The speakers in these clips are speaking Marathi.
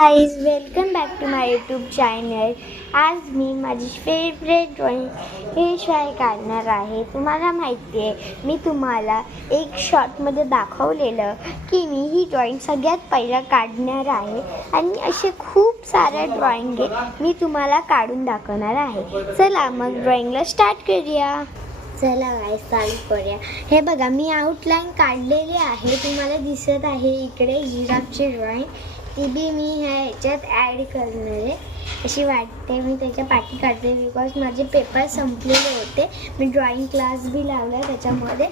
Guys welcome back to my YouTube channel. आज मी माझी फेवरेट ड्रॉइंग हे शाळे काढणार आहे. तुम्हाला माहिती आहे, मी तुम्हाला एक शॉर्टमध्ये दाखवलेलं की मी ही ड्रॉइंग सगळ्यात पहिला काढणार आहे आणि असे खूप सारे ड्रॉइंग मी तुम्हाला काढून दाखवणार आहे. चला मग ड्रॉइंगला स्टार्ट करूया. चला गाईज चालू करूया. हे बघा, मी आउटलाईन काढलेली आहे. तुम्हाला दिसत आहे इकडे जिराफची ड्रॉइंग. ती बी मी ह्याच्यात ॲड करणार आहे अशी वाटते. मी त्याच्या पाठी काढते बिकॉज माझे पेपर संपलेले होते. मी ड्रॉइंग क्लास बी लावला त्याच्यामध्ये.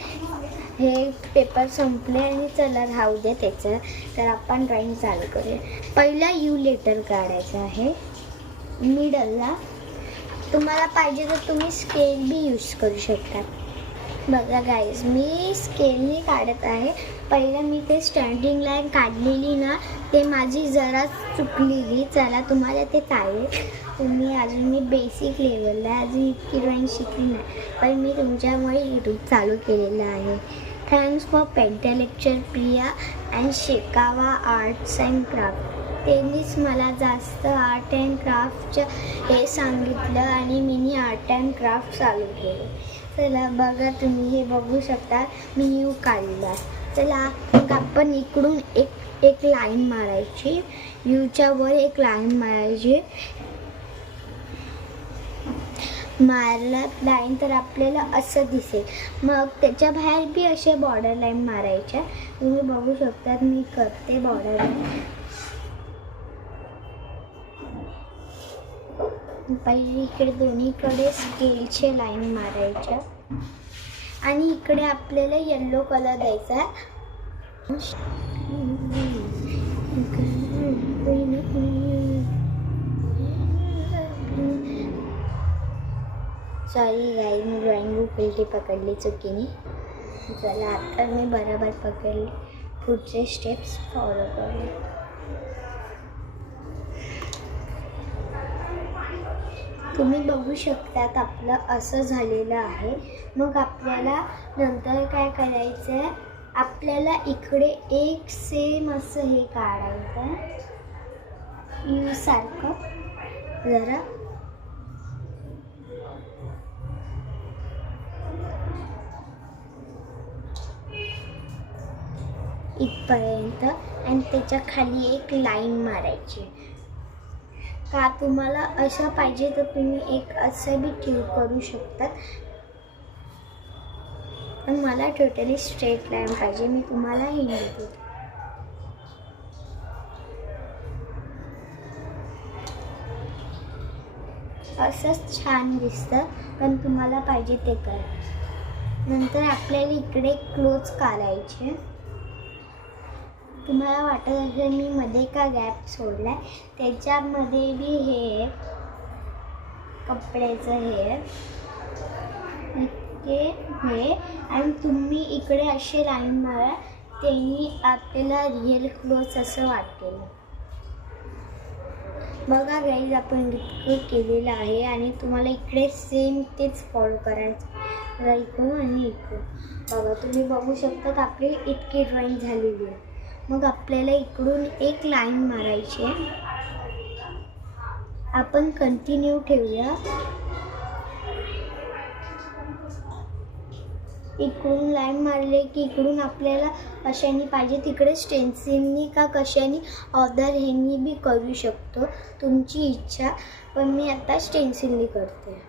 हे पेपर संपले आणि चला राहू दे त्याचं. तर आपण ड्रॉइंग चालू करूया. पहिला यू लेटर काढायचं आहे मिडलला. तुम्हाला पाहिजे तर तुम्ही स्केल बी यूज करू शकता. बघा गाईज, मी स्केलने काढत आहे. पहिलं मी ते स्टँडिंग लाईन काढलेली ना, ते माझी जरा चुकलेली. चला तुम्हाला ते चालेल. तुम्ही अजून मी बेसिक लेवलला अजून इतकी ड्रॉइंग शिकली नाही, पण मी तुमच्यामुळे यूट्यूब चालू केलेलं आहे. Thanks for penta lecture Priya and Shekawa arts and craft. त्यांनीच मला जास्त आर्ट अँड क्राफ्टचं हे सांगितलं आणि मी आर्ट अँड क्राफ्ट चालू केलं. चला बघा, तुम्ही हे बघू शकता मी यू काढला. चला मग आपण इकडून एक लाईन मारायची. यूच्या वर एक लाईन मारायची. मारला लाईन तर आपल्याला असं दिसेल. मग त्याच्या बाहेर बी असे बॉर्डर लाईन मारायच्या. तुम्ही बघू शकता मी करते बॉर्डर लाईन. पहिले इकडे दोन्हीकडे स्केलचे लाईन मारायच्या आणि इकडे आपल्याला येल्लो कलर द्यायचा. सॉरी गाईज, मी ड्रॉइंग बुक उलटी पकडली चुकीने. चला आता मी बरोबर पकडली. पुढचे स्टेप्स फॉलो करूया. तुम्ही बघू शकतात आपलं असं झालेलं आहे. मग आपल्याला नंतर काय करायचं आहे, आपल्याला इकडे एक सेम असं हे काढायचं यू सारखं. जरा इथपर्यंत आणि त्याच्या खाली एक लाईन मारायची. का तुम्हाला असं पाहिजे तर तुम्ही एक असं बी ट्यूब करू शकतात, पण मला टोटली स्ट्रेट लाईन पाहिजे. मी तुम्हाला हिंट देते. असंच छान दिसतं, पण तुम्हाला पाहिजे ते करा. नंतर आपल्याला इकडे क्लोज काढायचे. तुम्हाला वाटत असेल मी मध्ये का गॅप सोडला आहे, त्याच्यामध्ये बी हे कपड्याचं हे आणि तुम्ही इकडे असे लाईन मारा. त्यांनी आपल्याला रिअल क्लोज असं वाटेल. बघा गाईज, आपण इतकं केलेलं आहे आणि तुम्हाला इकडे सेम तेच फॉलो करायचं. इकडून आणि इकडून बघा, तुम्ही बघू शकता आपली इतकी ड्रॉइंग झालेली आहे. मग आपल्याला इकडून एक लाईन मारायची आहे. आपण कंटिन्यू ठेवूया. इकडून लाईन मारले की इकडून आपल्याला कशाने पाहिजे तिकडे स्टेन्सिलनी का कशाने अदर ह्यांनी बी करू शकतो, तुमची इच्छा. पण मी आता स्टेन्सिलनी करते.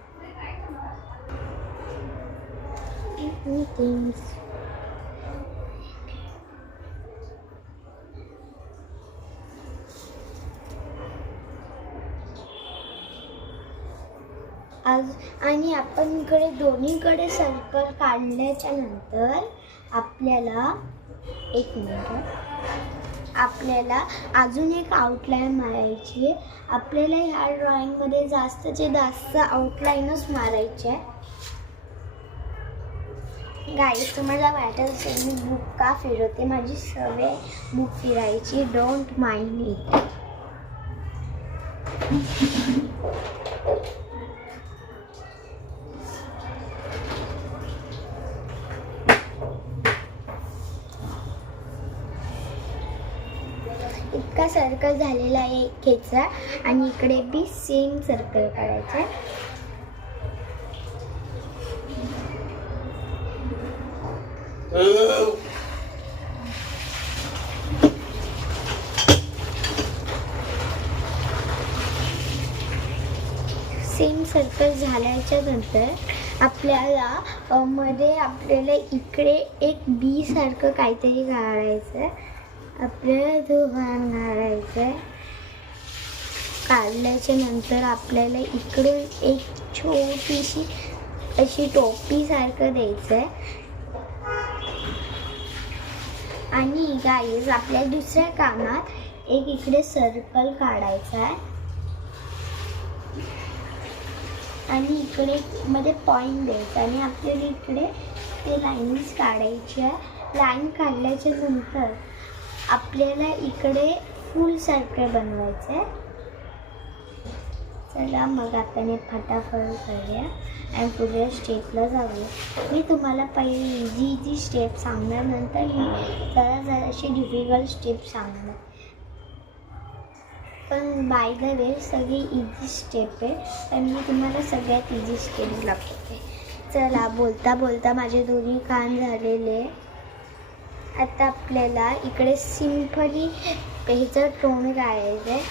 आणि आपण इकडे दोन्हीकडे सर्कल काढल्याच्या नंतर आपल्याला एक मिनिट, आपल्याला अजून एक आउटलाईन मारायची. आपल्याला ह्या ड्रॉइंगमध्ये जास्तचे जास्त आउटलाईनच मारायचे आहे. गाईज, तुम्हाला वाटत असेल मी बुक का फिरवते. माझी सवय बुक फिरायची. डोंट माइंड मी. इतका सर्कल सर्कल झालेला आहे घ्यायचा आणि इकडे बी सेम सर्कल काढायचा. सेम सर्कल झाल्याच्या नंतर आपल्याला मध्ये आपल्याला इकडे एक बी सारखं काहीतरी काढायचं. आपल्याला तो बाण काढायचा आहे. काढल्याच्या नंतर आपल्याला इकडून एक छोटीशी अशी टोपी सारखं द्यायचं आहे. आणि गाईज आपल्या दुसऱ्या कामात एक इकडे सर्कल काढायचा आहे आणि इकडे मध्ये पॉइंट द्यायचा आणि आपल्याला इकडे ते लाईन्स काढायच्या. लाईन काढल्याच्या नंतर आपल्याला इकडे फुल सर्कल बनवायचं आहे. चला मग आपण हे फटाफट करूया आणि पुढे स्टेपला जाऊया. मी तुम्हाला पहिले इझी स्टेप सांगणार, नंतर मी जराशी डिफिकल्ट स्टेप सांगणार. पण बाय द वे सगळी इझी स्टेप आहे, पण मी तुम्हाला सगळ्यात इझी स्टेप दाखवते. चला बोलता बोलता माझे दोन्ही कान झालेले. आता आपल्याला इकडे सिम्पली ह्याचं टोन काढायचं आहे.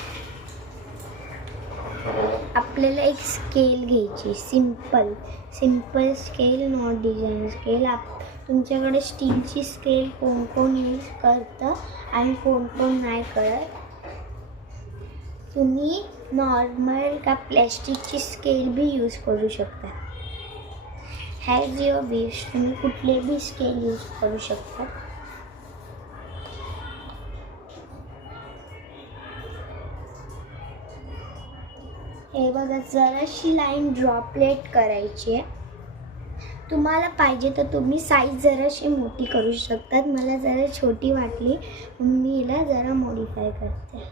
आपल्याला एक स्केल घ्यायची, simple scale, not design scale. तुमच्याकडे स्टीलची स्केल कोण कोण यूज करतं आणि कोण कोण नाही करत. तुम्ही नॉर्मल का प्लॅस्टिकची स्केल बी यूज करू शकता. हॅज युअर विश, तुम्ही कुठले बी स्केल यूज करू शकता. हे बघा, जराशी लाईन ड्रॉपलेट करायची आहे. तुम्हाला पाहिजे तर तुम्ही साईज जराशी मोठी करू शकतात. मला जरा छोटी वाटली म्हणून मी हिला जरा मॉडिफाय करते.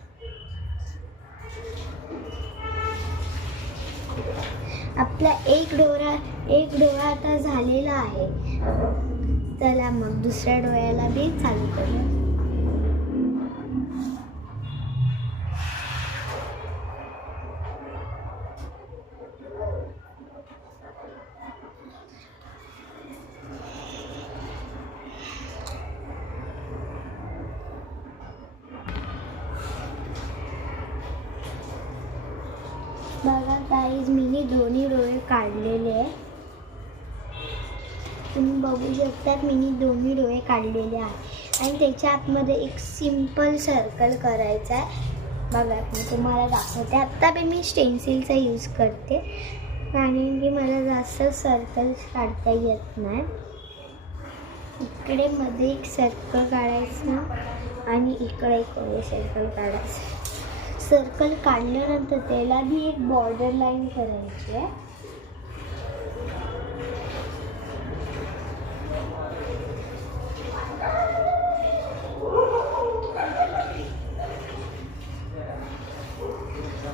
आपला एक डोळा आता झालेला आहे. चला मग दुसऱ्या डोळ्याला बी चालू करूया. बघा गाईज, मी दोन्ही डोळे काढलेले आहे. तुम्ही बघू शकतात मी दोन्ही डोळे काढलेले आहे आणि त्याच्या आतमध्ये एक सिम्पल सर्कल करायचा आहे. बघा मी तुम्हाला दाखवते. आत्ता मी स्टेन्सिलचा यूज करते कारण की मला जास्त सर्कल्स काढता येत नाही. इकडे मध्ये एक सर्कल काढायचं आणि इकडे एक सर्कल काढायचं. सर्कल काढल्यानंतर त्याला बी एक बॉर्डर लाईन करायची आहे.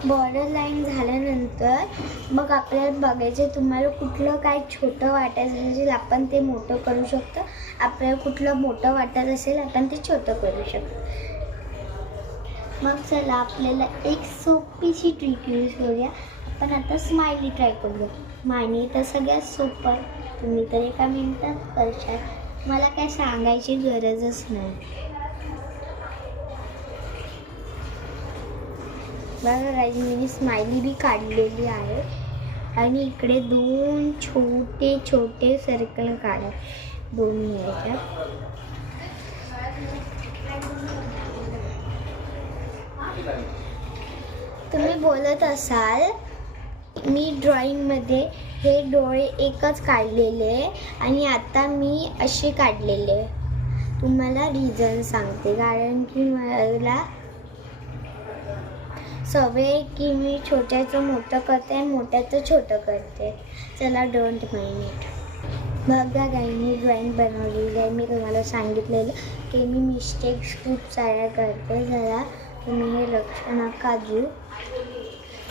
बॉर्डर लाईन झाल्यानंतर मग आपल्याला बघायचं तुम्हाला कुठलं काय छोटं वाटायचं असेल आपण ते मोठं करू शकतो. आपल्याला कुठलं मोठं वाटत असेल आपण ते छोटं करू शकतो. मग चला आपल्याला एक सोपीशी ट्रिक यूज करूया. आपण आता स्माइली ट्राय करूया. स्माइली तर सगळ्यात सोपं, तुम्ही तर एका मिनिटात करशाल. मला काय सांगायची गरजच नाही. बघा गाईज, मी स्माइली बी काढलेली आहे आणि इकडे दोन छोटे छोटे सर्कल काढा, दोन याच्यात. तुम्ही बोलत असाल मी ड्रॉइंगमध्ये हे डोळे एकच काढलेले आणि आता मी असे काढलेले. तुम्हाला रिझन सांगते, कारण की मला सवय की मी छोट्याचं मोठं करते आणि मोठ्याचं छोटं करते. चला डोंट माइंड इट. बघा काही मी ड्रॉइंग बनवलेली आहे. मी तुम्हाला सांगितलेलं की मी मिस्टेक्स खूप साऱ्या करते. जरा तुम्ही हे लक्ष नका देऊ.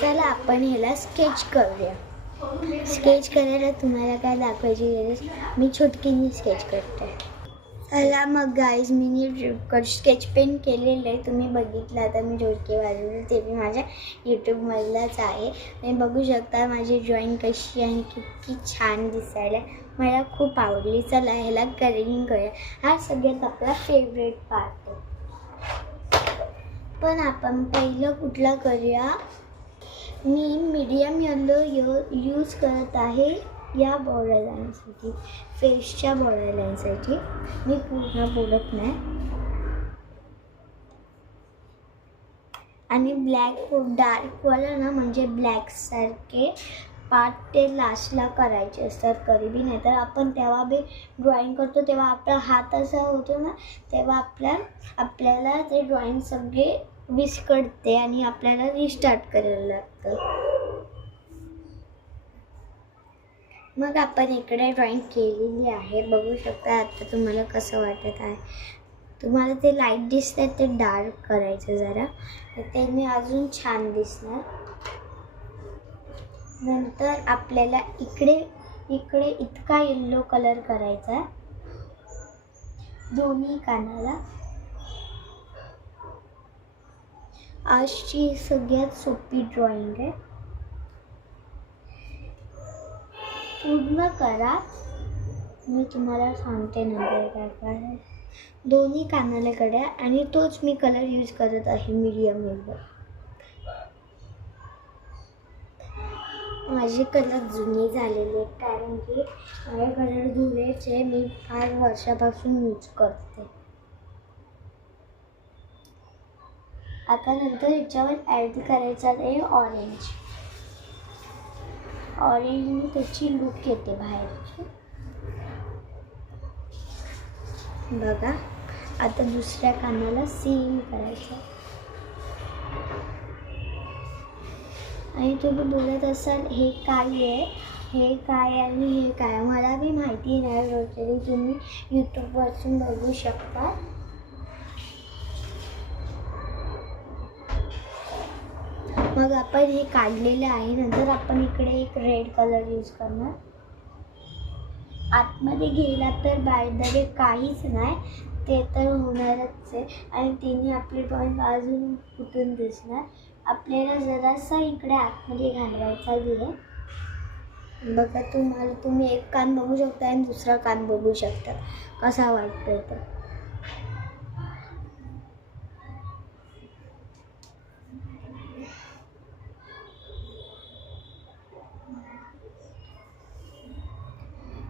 चला आपण ह्याला स्केच करूया. स्केच करायला तुम्हाला काय दाखवायची गरज, मी छोटकीने स्केच करते. ह्याला मग गाईज मी स्केच पेन केलेलं आहे, तुम्ही बघितलं आता मी ढोलकी वाजवली ते मी माझ्या यूट्यूबमधलाच आहे. तुम्ही बघू शकता माझी ड्रॉइंग कशी आहे, किती छान दिसायला, मला खूप आवडली. चला ह्याला कलरिंग करूया. हा सगळ्यात आपला फेवरेट पार्ट आहे. पण आपण पहिलं कुठला करूया, मी मीडियम येलो यूज करत आहे या बॉर्डर लाईनसाठी, फेसच्या बॉर्डर लाईनसाठी. मी पूर्ण बोलत नाही. आणि ब्लॅक डार्कवाला ना म्हणजे ब्लॅकसारखे पार्ट ते लास्टला करायचे असतात कधी बी, नाही तर आपण तेव्हा बी ड्रॉइंग करतो तेव्हा आपला हात असा होतो ना, तेव्हा आपल्याला ते ड्रॉइंग सगळे विस्कटते आणि आपल्याला रिस्टार्ट करायला लागतं. मग आपण इकडे ड्रॉइंग केलेली आहे, बघू शकता. आता तुम्हाला कसं वाटत आहे, तुम्हाला ते लाईट दिसतंय ते डार्क करायचं जरा, ते मी अजून छान दिसणार. नंतर आपल्याला इकडे इतका येल्लो कलर करायचा आहे दोन्ही कानाला. आजची सगळ्यात सोपी ड्रॉइंग आहे, पूर्ण करा. मी तुम्हाला सांगते नंतर काय काय. दोन्ही कानाला कड्या आणि तोच मी कलर यूज करत आहे, मीडियम येल्लो. माझे कलर जुने झालेले आहेत कारण की माझे कलर जुनेचे मी फार वर्षापासून यूज करते. आता नंतर याच्यावर ॲड करायचा आहे ऑरेंज. ऑरेंजने त्याची लुक येते बाहेरची. बघा आता दुसऱ्या कानाला सेम करायचं. आणि तुम्ही बोलत असाल हे काय आहे, हे काय आणि हे काय, मला बी माहिती नाही रोजरी, तुम्ही यूट्यूबवरसून बघू शकता. मग आपण हे काढलेलं आहे. नंतर आपण इकडे एक रेड कलर यूज करणार. आतमध्ये गेला तर बाहेर काहीच नाही, ते तर होणारच आहे आणि तिने आपली ड्रॉइंग अजून कुठून दिसणार. आपल्याला जरासा इकडे आतमध्ये घालवायचा आहे. बघा तुम्ही एक कान बघू शकता आणि दुसरा कान बघू शकता कसा वाटतोय तर.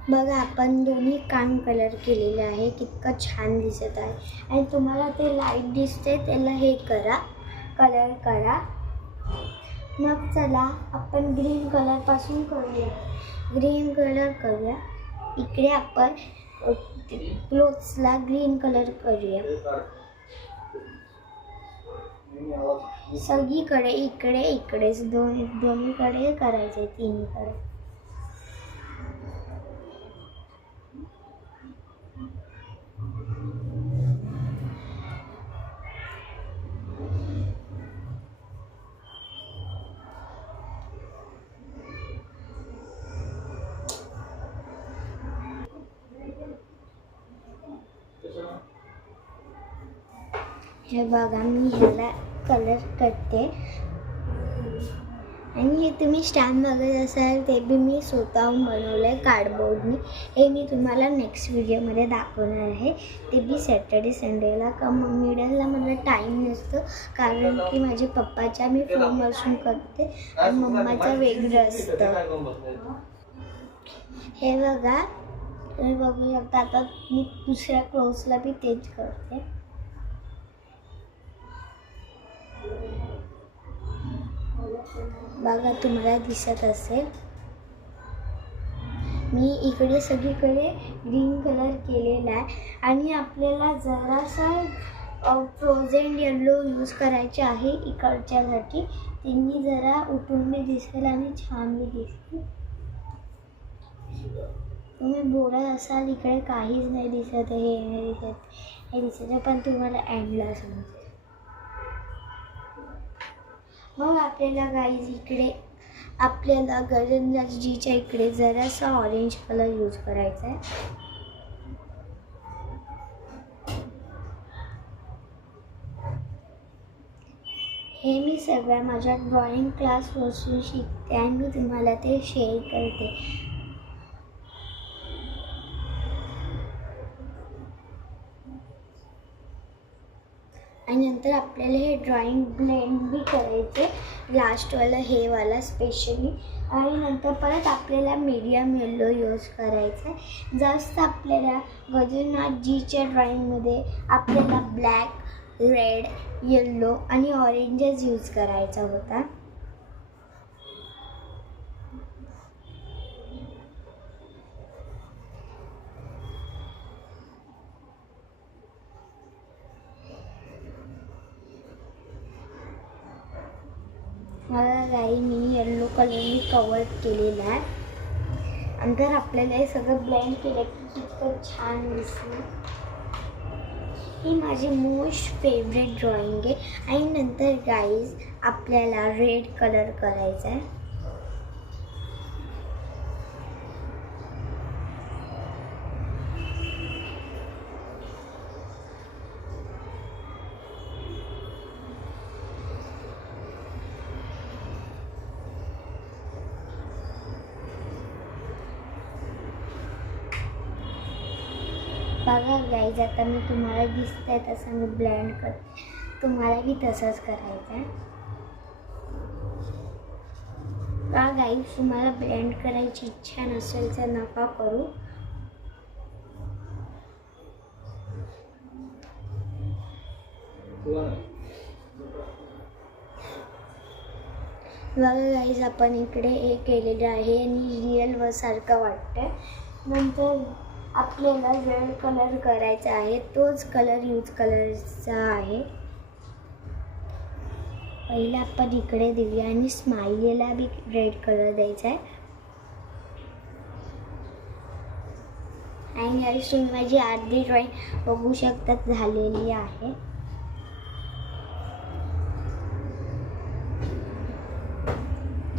बघा आपण दोन्ही कान कलर केलेले आहे, कितकं छान दिसत आहे. आणि तुम्हाला ते लाईट दिसते त्याला हे करा, कलर करा. मग चला आपण ग्रीन कलरपासून करूया. ग्रीन कलर करूया. इकडे आपण क्लोथ्सला ग्रीन कलर करूया. सगळीकडे इकडेच दोन्हीकडे करायचे, तिन्हीकडे. हे बघा मी ह्याला कलर करते. आणि हे तुम्ही स्टॅम्प बघत असाल ते बी मी स्वतःहून बनवलं आहे कार्डबोर्डनी. हे मी तुम्हाला नेक्स्ट व्हिडिओमध्ये दाखवणार आहे, ते बी सॅटर्डे संडेला. का मिडलला मला टाईम नसतं कारण की माझ्या पप्पाच्या मी फोनवरून करते आणि मम्माचं वेगळं असतं. हे बघा तुम्ही बघू शकता. आता मी दुसऱ्या क्लोथ्सला बी तेच करते. बघा तुम्हाला दिसत असेल मी इकडे सगळीकडे ग्रीन कलर केलेला आहे. आणि आपल्याला जरासा फ्रोझन येल्लो यूज करायचे आहे इकडच्यासाठी, त्यांनी जरा उठून बी दिसेल आणि छान बी दिसेल. तुम्ही बोलत असाल इकडे काहीच नाही दिसत, हे नाही दिसत, हे दिसत, पण तुम्हाला एंडला समजेल. मग आपल्याला गाईज इकडे आपल्याला गरंजाजीच्या इकडे जरासा ऑरेंज कलर यूज करायचा आहे. हे मी सगळं माझ्या ड्रॉइंग क्लासपासून शिकते आणि मी तुम्हाला ते शेअर करते. आणि नंतर आपल्याला हे ड्रॉइंग ब्लेंड बी करायचे, लास्टवाला हे वाला स्पेशली. आणि नंतर परत आपल्याला मीडियम येल्लो यूज करायचा आहे. जास्त आपल्याला गजाननजीच्या ड्रॉइंगमध्ये आपल्याला ब्लॅक, रेड, येल्लो आणि ऑरेंजच यूज करायचा होता. मला गाई मी येल्लो कलरनी कवर केलेला आहे. नंतर आपल्याला हे सगळं ब्लेंड केलं की कितकं छान दिसलं. ही माझी मोस्ट फेवरेट ड्रॉइंग आहे. आणि नंतर गाईज आपल्याला रेड कलर करायचा आहे. बघा गाईज, आता मी तुम्हाला दिसतंय तसं मी ब्लेंड करते. तुम्हालाही तसंच करायचं आहे. बघा गाईज, तुम्हाला ब्लेंड करायची इच्छा नसेल तर नका करू. बघा गाईज, आपण इकडे हे केलेलं आहे आणि रिअल व सारखं वाटतंय. नंतर आपल्याला रेड कलर करायचा आहे, तोच कलर यूज करायचा आहे. पहिला आपण इकडे देऊया आणि स्माइलीला बी रेड कलर द्यायचा आहे. आणि गाईज, तुम्ही माझी अर्धी ड्रॉइंग बघू शकतात झालेली आहे.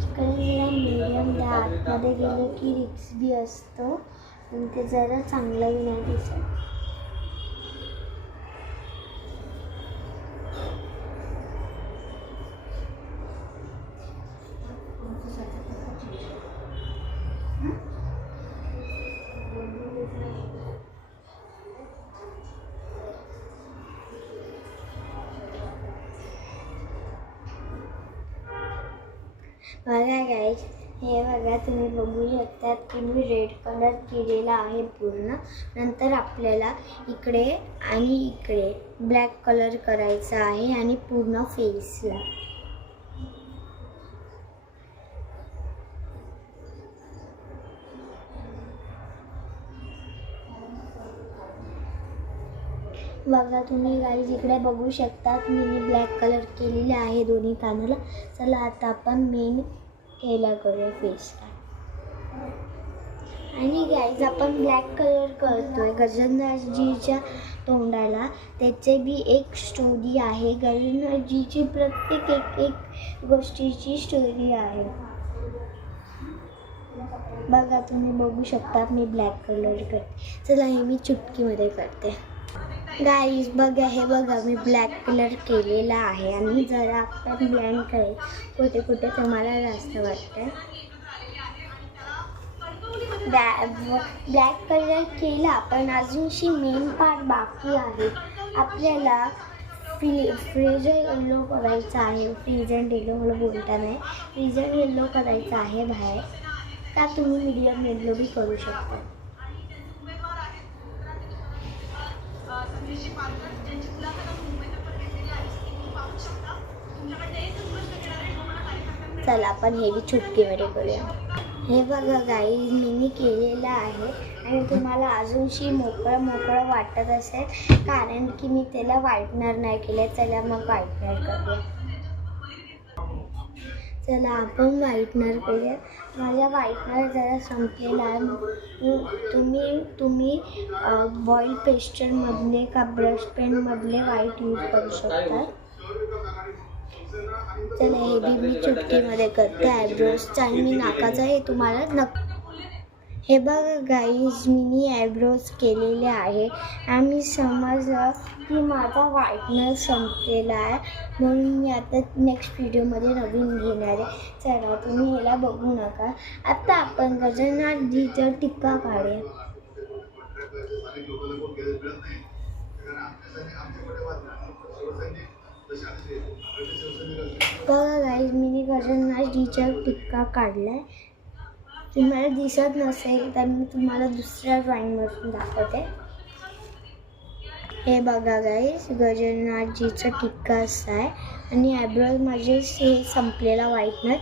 इकडे जरा मीडियम द्या, आतमध्ये गेलं की रिक्स बी असतो आणि ते जरा चांगलंही नाही दिसत. बघा गाईज, हे बघा तुम्ही बघू शकतात की मी रेड कलर केलेला आहे पूर्ण. नंतर आपल्याला इकडे आणि इकडे ब्लॅक कलर करायचा आहे आणि पूर्ण फेसला. बघा तुम्ही गाईज इकडे बघू शकतात मी ब्लॅक कलर केलेले आहे दोन्ही कानाला. चला आता आपण मेन याला करूया फेसला. आणि गाईज आपण ब्लॅक कलर करतोय गजाननजीच्या तोंडाला. त्याचे बी एक स्टोरी आहे. गजाननजीची प्रत्येक एक गोष्टीची स्टोरी आहे. बघा तुम्ही बघू शकता मी ब्लॅक कलर करते. चला हे मी चुटकीमध्ये करते. गाईज बघा, हे बघा मी ब्लॅक कलर केलेला आहे आणि जरा आपण ब्लेंड करेल कुठे कुठे तुम्हाला जास्त वाटतं. ब्लॅक कलर केला पण अजूनशी मेन पार्ट बाकी आहे. आपल्याला फ्रीजर येल्लो करायचा आहे. फ्रीजर येल्लो मला बोलता नाही, फ्रीजर येल्लो करायचा आहे बाहेर. का तुम्ही मीडियम येल्लो बी करू शकता. चला आपण हे बी चुटकीमध्ये करूया. हे बघा गाईज मी केलेलं आहे आणि तुम्हाला अजूनशी मोकळं मोकळं वाटत असेल कारण की मी त्याला व्हाईटनर नाही केलं. चला मग व्हाईटनर करूया. चला आपण व्हाईटनर करूया. माझा व्हाईटनर जरा संपलेला आहे. तुम्ही बॉईल पेस्टरमधले का ब्रश पेनमधले व्हाईट यूज करू शकता. चला हे बी मी चुटकीमध्ये करते आयब्रोजचा आणि मी नाकाचा हे तुम्हाला हे बघा गाईज, मी आयब्रोज केलेले आहे आणि समजलं की माझा व्हाईटनर संपलेला आहे, म्हणून मी आता नेक्स्ट व्हिडिओमध्ये नवीन घेणार आहे. चला तुम्ही याला बघू नका. आता आपण गजाननजीचा टिक्का काढूया. बघा गाईज, मी गजाननजीचा टिक्का काढलाय. तुम्हाला दिसत नसेल तर मी तुम्हाला दुसऱ्या ड्रॉइंगमधून दाखवते. हे बघा गाईज, गजाननजीचा टिक्का असा आहे आणि आयब्रोज माझे हे संपलेला व्हाईटनर,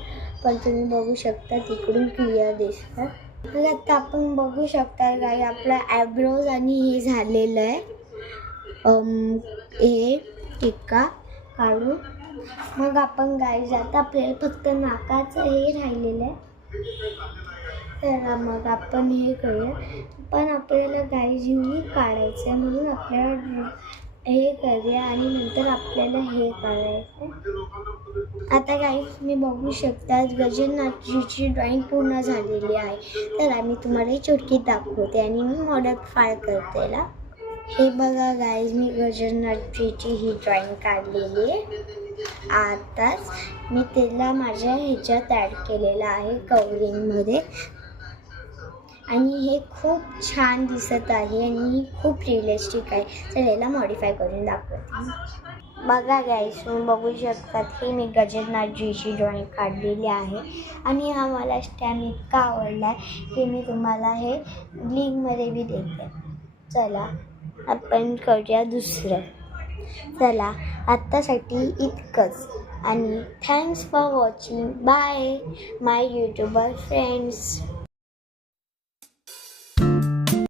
पण तुम्ही बघू शकता तिकडून क्लिअर दिसतं. तर आता आपण बघू शकता गाई, आपला आयब्रोज आणि हे झालेलं आहे. हे टिक्का काढून मग आपण गाईज आता आपल्याला फक्त नाकाचं हे राहिलेलं आहे. तर मग आपण हे करूया, पण आपल्याला गाईज युनिक काढायचं आहे, म्हणून आपल्याला हे करूया आणि नंतर आपल्याला हे काढायचं आहे. आता गाईज मी बघू शकता गजाननजीची ड्रॉइंग पूर्ण झालेली आहे. तर आम्ही तुम्हाला चुटकीत दाखवते आणि मी मॉडिफाय करते याला. हे बघा गाईज, मी गजाननजीची ही ड्रॉइंग काढलेली आहे. आताच मी त्याला माझ्या ह्याच्यात ॲड केलेलं आहे कवरिंगमध्ये, आणि हे खूप छान दिसत आहे आणि खूप रिअलिस्टिक आहे. तर याला मॉडिफाय करून दाखवते. बघा गाईज, तुम्ही बघू शकतात की मी गजाननजीची ड्रॉइंग काढलेली आहे आणि हा मला स्टॅम्प इतका आवडला आहे की मी तुम्हाला हे लिंकमध्ये बी देते. चला आपण करूया दुसरं. चला आत्तासाठी इतकंच आणि thanks for watching. Bye my YouTuber friends.